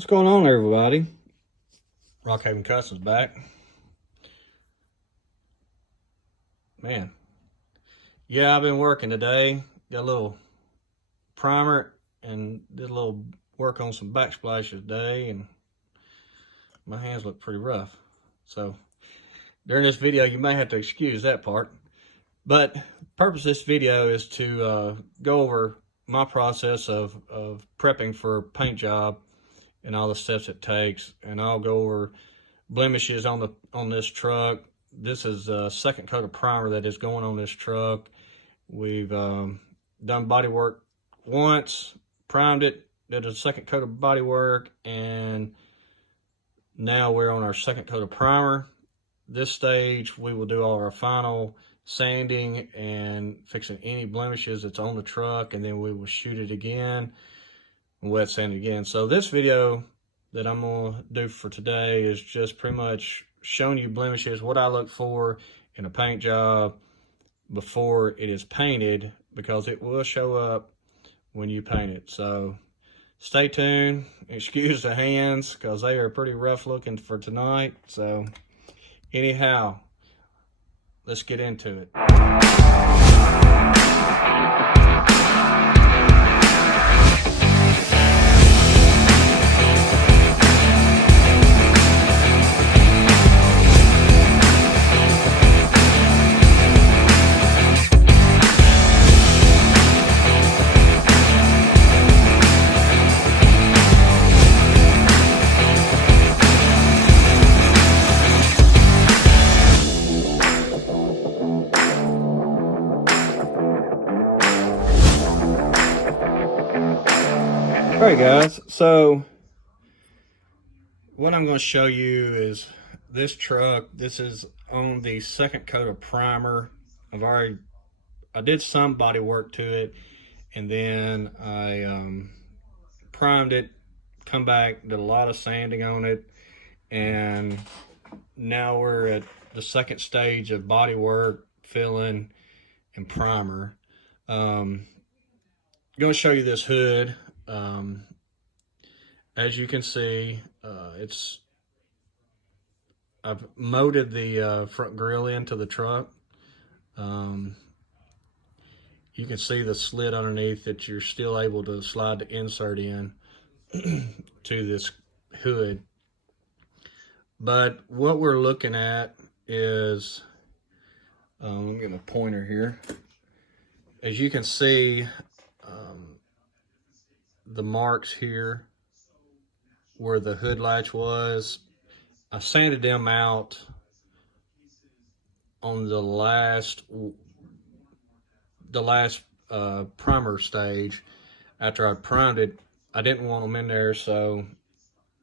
What's going on, everybody? Rockhaven Customs back. Man, yeah, I've been working today. Got a little primer and did a little work on some backsplashes today, and my hands look pretty rough. So during this video, you may have to excuse that part. But the purpose of this video is to go over my process of prepping for a paint job and all the steps it takes, and I'll go over blemishes on this truck. This is a second coat of primer that is going on this truck. We've done body work once, primed it, did a second coat of body work, and now we're on our second coat of primer. This stage, we will do all our final sanding and fixing any blemishes that's on the truck, and then we will shoot it again and wet sand it again. So this video that I'm gonna do for today is just pretty much showing you blemishes, what I look for in a paint job before it is painted, because it will show up when you paint it. So stay tuned. Excuse the hands because they are pretty rough looking for tonight. So anyhow, let's get into it. All right, guys, so what I'm going to show you is this truck. This is on the second coat of primer. I did some body work to it, and then I primed it, come back, did a lot of sanding on it, and now we're at the second stage of body work, filling, and primer. I'm going to show you this hood. As you can see, I've molded the front grille into the truck. You can see the slit underneath that you're still able to slide the insert in to this hood. But what we're looking at is, I'm getting a pointer here. As you can see, the marks here where the hood latch was, I sanded them out on the last primer stage. After I primed it, I didn't want them in there, so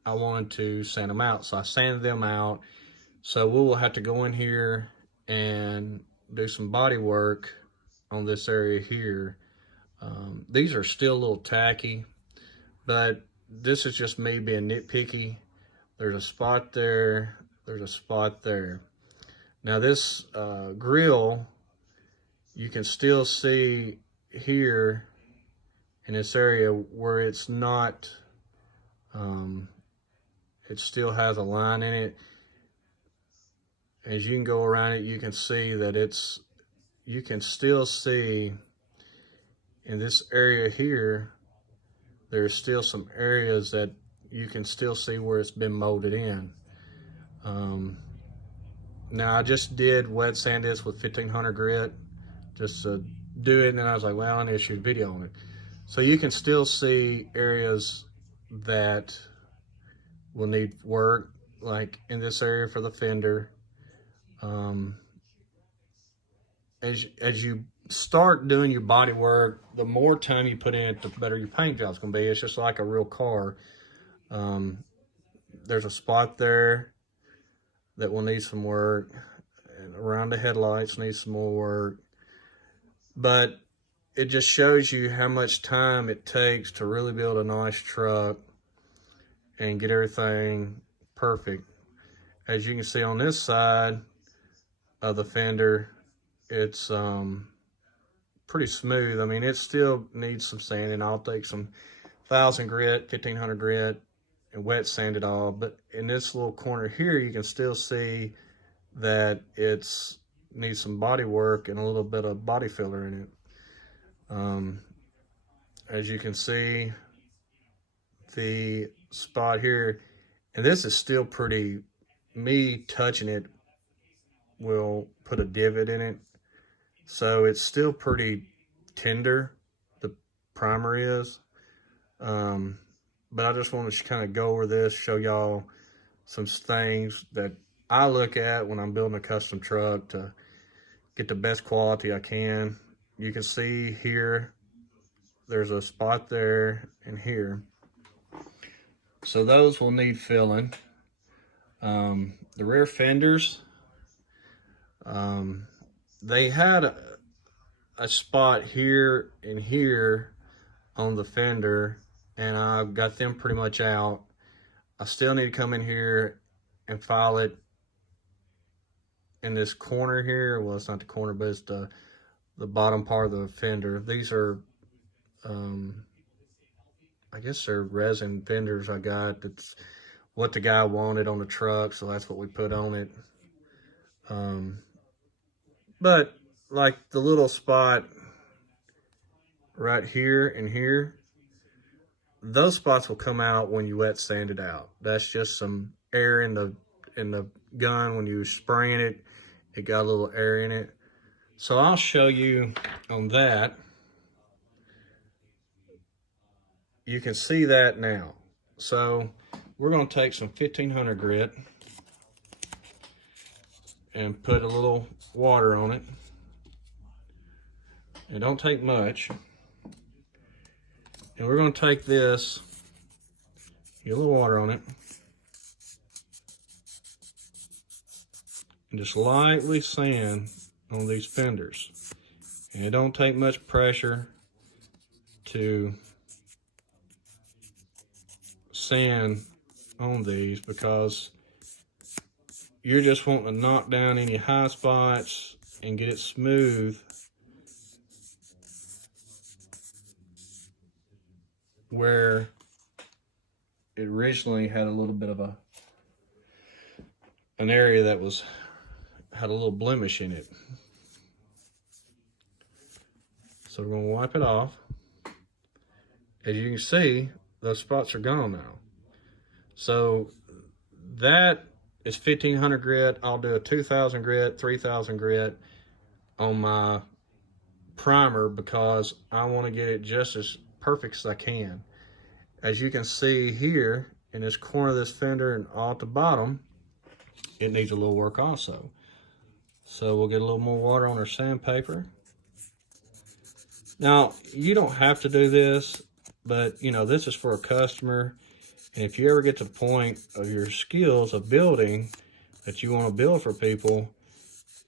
I wanted to sand them out. So I sanded them out. So we will have to go in here and do some body work on this area here. These are still a little tacky, but this is just me being nitpicky. There's a spot there, there's a spot there. Now this grill, you can still see here in this area where it's not, it still has a line in it. As you can go around it, you can see that you can still see in this area here, there's still some areas that you can still see where it's been molded in. Now I just did wet sand this with 1500 grit just to do it, and then I was like, well, I need to shoot a video on it. So you can still see areas that will need work, like in this area for the fender. As you start doing your body work, the more time you put in it, the better your paint job's gonna be. It's just like a real car. There's a spot there that will need some work, and around the headlights needs some more work. But it just shows you how much time it takes to really build a nice truck and get everything perfect. As you can see on this side of the fender, it's pretty smooth. I mean, it still needs some sanding. I'll take some 1000 grit, 1500 grit, and wet sanded all, but in this little corner here, you can still see that it's needs some body work and a little bit of body filler in it. As you can see, the spot here, and this is still pretty, me touching it will put a divot in it. So it's still pretty tender, the primer is. But I just want to kind of go over this, show y'all some things that I look at when I'm building a custom truck to get the best quality I can. You can see here, there's a spot there and here. So those will need filling. The rear fenders, they had a spot here and here on the fender, and I've got them pretty much out. I still need to come in here and file it in this corner here. Well, it's not the corner, but it's the bottom part of the fender. These are, I guess they're resin fenders I got. That's what the guy wanted on the truck, so that's what we put on it. But like the little spot right here and here, those spots will come out when you wet sand it out. That's just some air in the gun when you spraying it. It got a little air in it. So I'll show you on that. You can see that now. So we're going to take some 1500 grit and put a little water on it. It don't take much. And we're going to take this, get a little water on it, and just lightly sand on these fenders. And it don't take much pressure to sand on these, because you're just wanting to knock down any high spots and get it smooth where it originally had a little bit of an area that had a little blemish in it. So we're going to wipe it off. As you can see, those spots are gone now. So that is 1500 grit. I'll do a 2000 grit, 3000 grit on my primer because I want to get it just as perfect as I can. As you can see here in this corner of this fender and all at the bottom, it needs a little work also. So we'll get a little more water on our sandpaper. Now, you don't have to do this, but you know, this is for a customer. And if you ever get to the point of your skills of building that you want to build for people,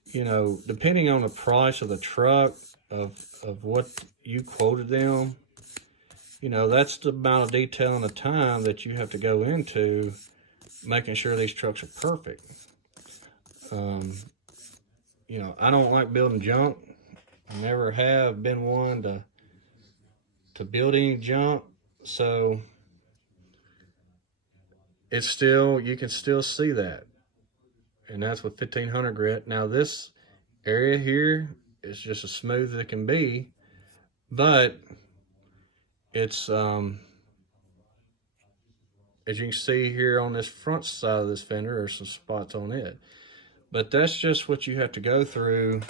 you know, depending on the price of the truck, of what you quoted them, you know, that's the amount of detail and the time that you have to go into making sure these trucks are perfect. You know, I don't like building junk. I never have been one to build any junk. So it's still, you can still see that. And that's with 1500 grit. Now this area here is just as smooth as it can be, but it's, as you can see here on this front side of this fender, there's some spots on it. But that's just what you have to go through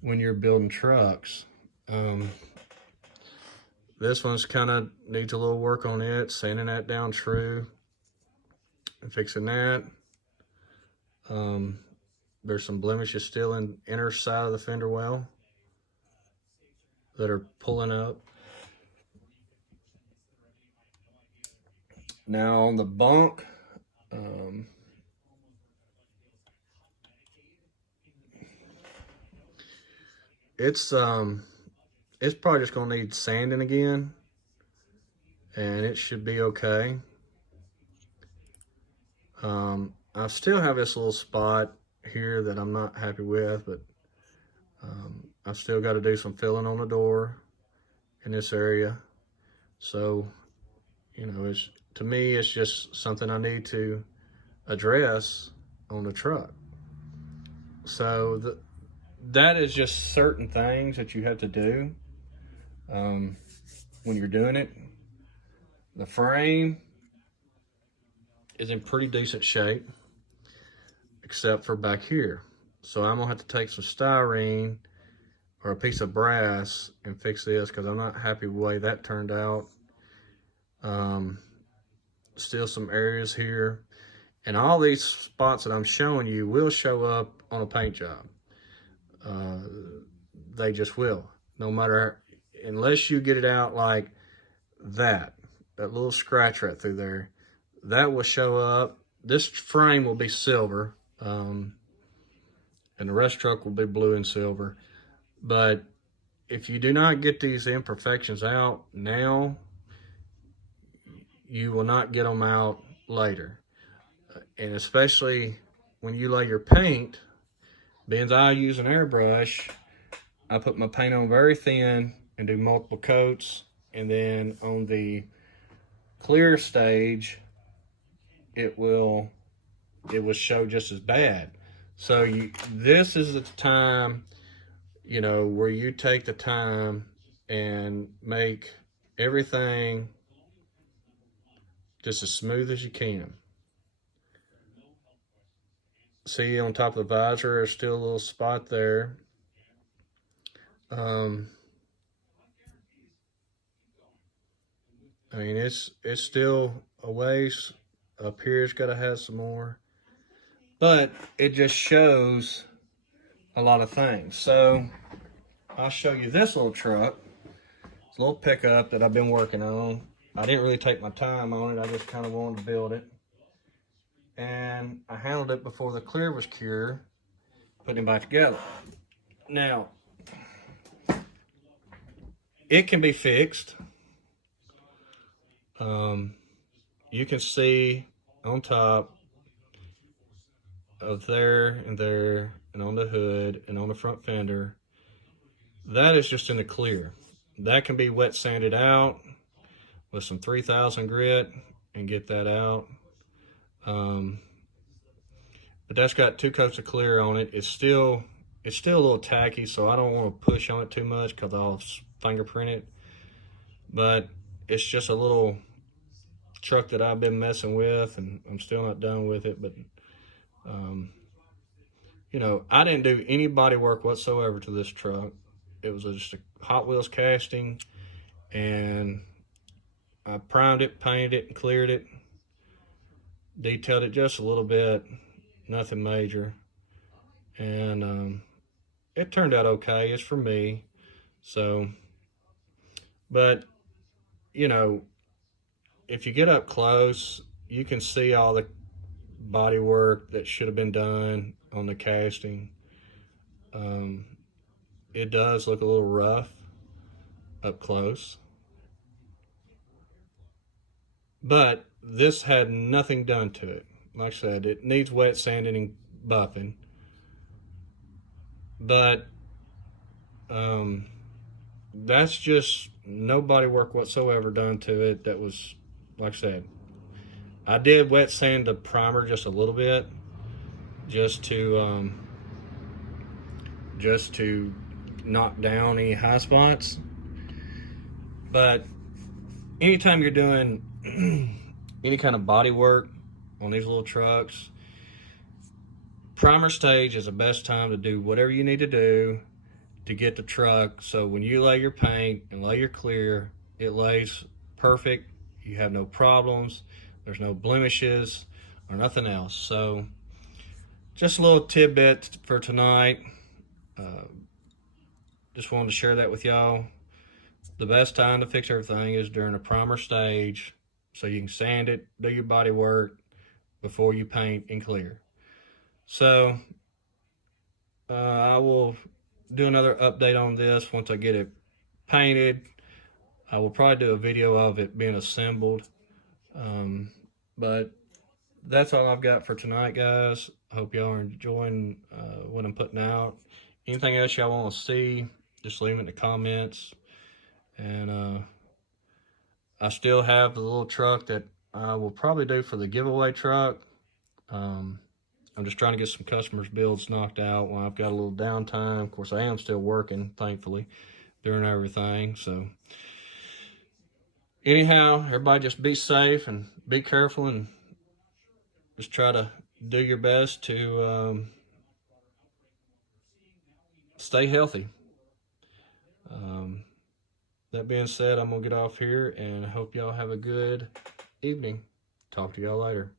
when you're building trucks. This one's kind of needs a little work on it, sanding that down true and fixing that. There's some blemishes still in the inner side of the fender well that are pulling up. Now on the bunk, it's probably just gonna need sanding again, and it should be okay. I still have this little spot here that I'm not happy with, but I've still got to do some filling on the door in this area. So, you know, it's to me, it's just something I need to address on the truck. So that is just certain things that you have to do when you're doing it. The frame is in pretty decent shape, except for back here. So I'm gonna have to take some styrene or a piece of brass and fix this, because I'm not happy with the way that turned out. Still some areas here, and all these spots that I'm showing you will show up on a paint job. They just will, no matter, unless you get it out like that little scratch right through there, that will show up. This frame will be silver, and the rest truck will be blue and silver. But if you do not get these imperfections out now, you will not get them out later. And especially when you lay your paint, being I use an airbrush, I put my paint on very thin and do multiple coats, and then on the clear stage, it will show just as bad. So this is the time, you know, where you take the time and make everything just as smooth as you can. See, on top of the visor, there's still a little spot there. I mean, it's still a ways. Up here's got to have some more, but it just shows a lot of things. So I'll show you this little truck. It's a little pickup that I've been working on. I didn't really take my time on it. I just kind of wanted to build it. And I handled it before the clear was cured, putting it back together. Now, it can be fixed. You can see on top of there and there, and on the hood and on the front fender, that is just in the clear. That can be wet sanded out with some 3000 grit and get that out. But that's got 2 coats of clear on it. It's still a little tacky, so I don't want to push on it too much because I'll fingerprint it. But it's just a little truck that I've been messing with, and I'm still not done with it. But you know, I didn't do any body work whatsoever to this truck. It was just a Hot Wheels casting, and I primed it, painted it, and cleared it. Detailed it just a little bit, nothing major. And it turned out okay. It's for me. So, but, you know, if you get up close, you can see all the body work that should have been done on the casting. It does look a little rough up close. But this had nothing done to it. Like I said, it needs wet sanding and buffing. But that's just no body work whatsoever done to it. That was, like I said, I did wet sand the primer just a little bit, just to knock down any high spots. But anytime you're doing any kind of body work on these little trucks, primer stage is the best time to do whatever you need to do to get the truck, so when you lay your paint and lay your clear, it lays perfect. You have no problems. There's no blemishes or nothing else. So just a little tidbit for tonight. Just wanted to share that with y'all. The best time to fix everything is during a primer stage, so you can sand it, do your body work before you paint and clear. So I will do another update on this once I get it painted. I will probably do a video of it being assembled. But that's all I've got for tonight, guys. I hope y'all are enjoying what I'm putting out. Anything else y'all want to see, just leave it in the comments. And I still have the little truck that I will probably do for the giveaway truck. I'm just trying to get some customers' builds knocked out while I've got a little downtime. Of course, I am still working, thankfully, doing everything. So anyhow, everybody just be safe and be careful, and just try to do your best to stay healthy. That being said, I'm going to get off here, and I hope y'all have a good evening. Talk to y'all later.